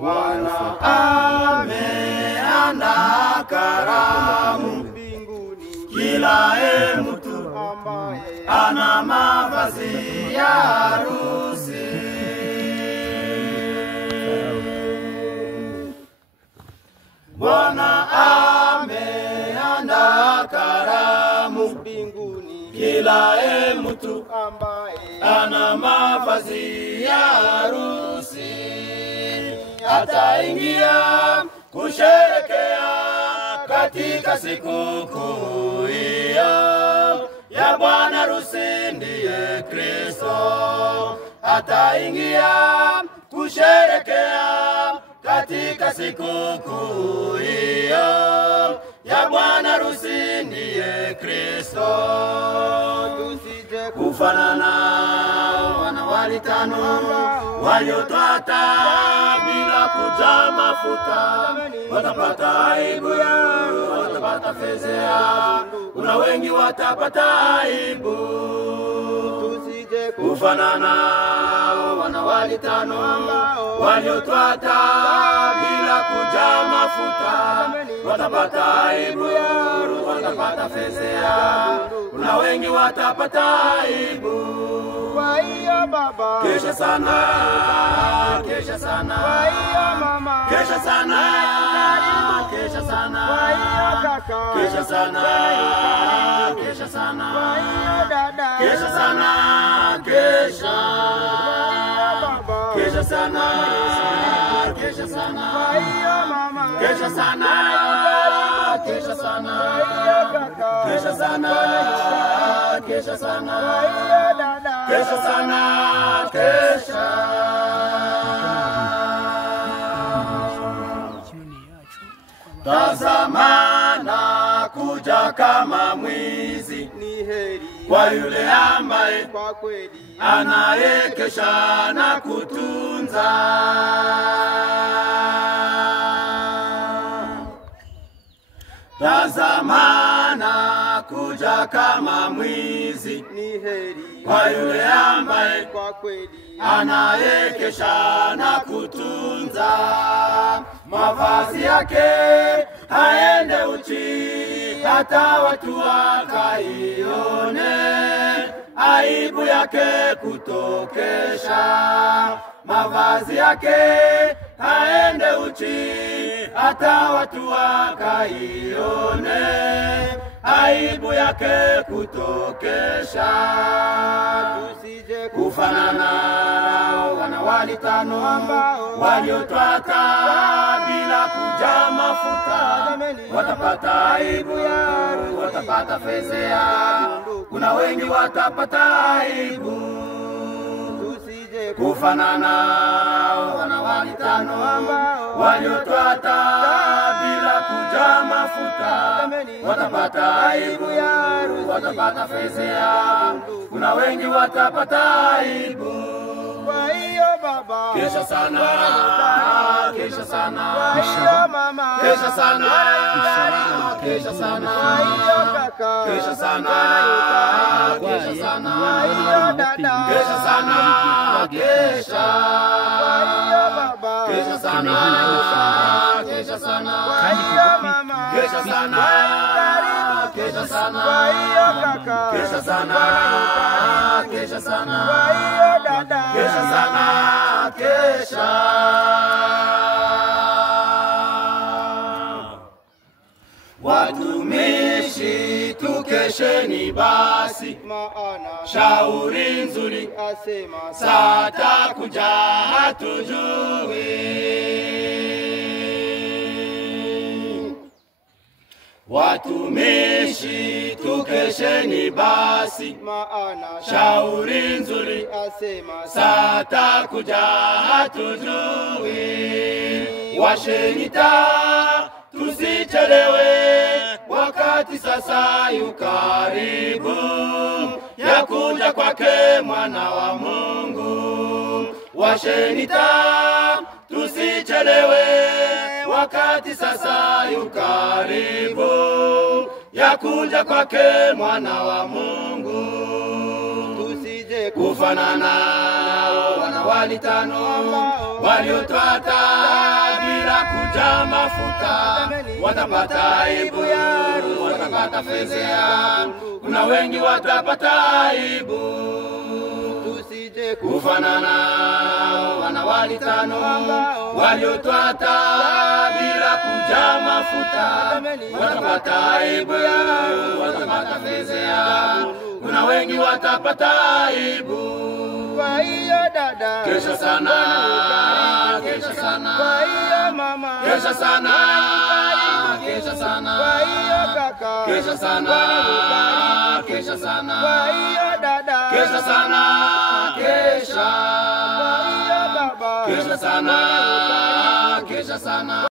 Bwana ameandaa karamu mbinguni, kila mtu ambaye ana mavazi ya harusi. Bwana ameandaa karamu mbinguni, kila mtu ambaye ana mavazi ya harusi. Ataingia kusherekea katika sikukuu hiyo ya bwana harusi ndiye Kristo. Ataingia kusherekea katika sikukuu hiyo ya bwana harusi ndiye Kristo. Tusije kufanana wana walitano waliotwata bila kuja mafuta, watapata aibu, watapata fezea, kuna wengi watapata aibu. Tusije kufanana wana walitano waliotwata bila kuja mafuta, watapata aibu, watapata fezea, kuna wengi watapata aibu. Kwa hiyo baba, kesha sana, kesha sana. Kwa hiyo mama, kesha sana, kesha sana. Kwa hiyo kaka, kesha sana, kesha sana. Kwa hiyo dada, kesha sana, kesha. baba, kesha sana, kesha sana. Kwa hiyo mama, kesha sana, kesha sana. Kwa hiyo kaka, kesha sana, kesha sana. Kwa hiyo dada, kesha sana, kesha. Tazama na kuja kama mwizi, ni heri kwa yule ambaye kwa kweli anayekesha na kutunza. Tazama na kuja kama mwizi, ni heri kwa yule ambaye kwa kweli anayekesha na kutunza. Mavazi yake haende uchi, hata watu wakaione aibu yake kutokesha. Mavazi yake haende uchi, hata watu wakaione aibu yake kutokesha. tusije Kufanana wana walitano waliotwata bila kuja mafuta, watapata aibu, watapata fezea, kuna wengi watapata aibu. tusije Kufanana wana walitano waliotwata bila kuja mafuta, watapata aibu, watapata fezea, kuna wengi watapata aibu. Kwa hiyo baba, Kesha sana, kesha sana. Kwa hiyo mama, Kesha sana, kesha sana. Kwa hiyo kaka, Kesha sana, kesha sana. Kwa hiyo dada, Kesha sana, kesha. Kwa hiyo baba, Kesha sana, kesha sana. Kwa hiyo mama, Kesha sana, kesha sana. Kwa hiyo kaka, Kesha sana, kesha sana. Kwa hiyo dada, Kesha sana, kesha. Watumishi tukesheni basi, maana shauri nzuri asema saa takuja hatujui. Watumishi tukesheni basi, maana shauri nzuri asema saa takuja hatujui. Washeni taa tusichelewe, wakati sasa yu karibu ya kuja kwake mwana wa Mungu. Washeni taa tusichelewe, wakati sasa yu karibu ya kuja kwake mwana wa Mungu. tusije Kufanana wana walitano waliotwata bila kuja mafuta watapata aibu, watapata fezea. Kuna wengi watapata aibu, tusije kufanana wanawali 5 waliotwata bila kuja mafuta watapata aibu, watapata fezea. Kuna wengi watapata aibu. Kwa hiyo dada, Kesha sana, kesha sana. kwa hiyo mama, Kesha sana, kesha sana. kwa hiyo kaka, Kesha sana, kesha sana. kwa hiyo dada, Kesha sana, kesha. kwa hiyo baba, Kesha sana, kesha sana.